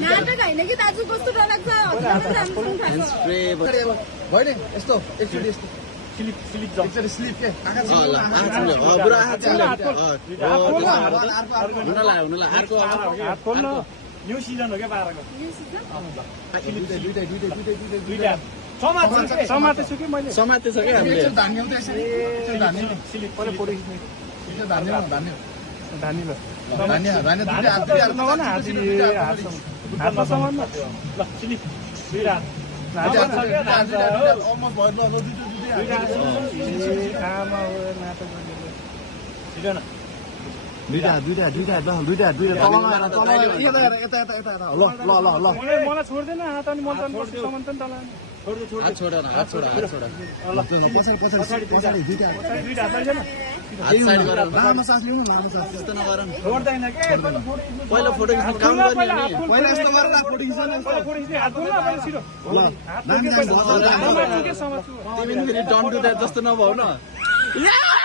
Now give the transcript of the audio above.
नाटक होइन कि दाजु कस्तो डर लाग्छ भएन यस्तो एकचोटि यस्तो स्लिप के न्यू सिजन हो क्या बाह्रको समातेछु कि मैले समातेछ क्या हामीले हातमा सामान मलाई छोड्दैन हात अनि मलाई सामान त पहिला फोटो जस्तो नभए न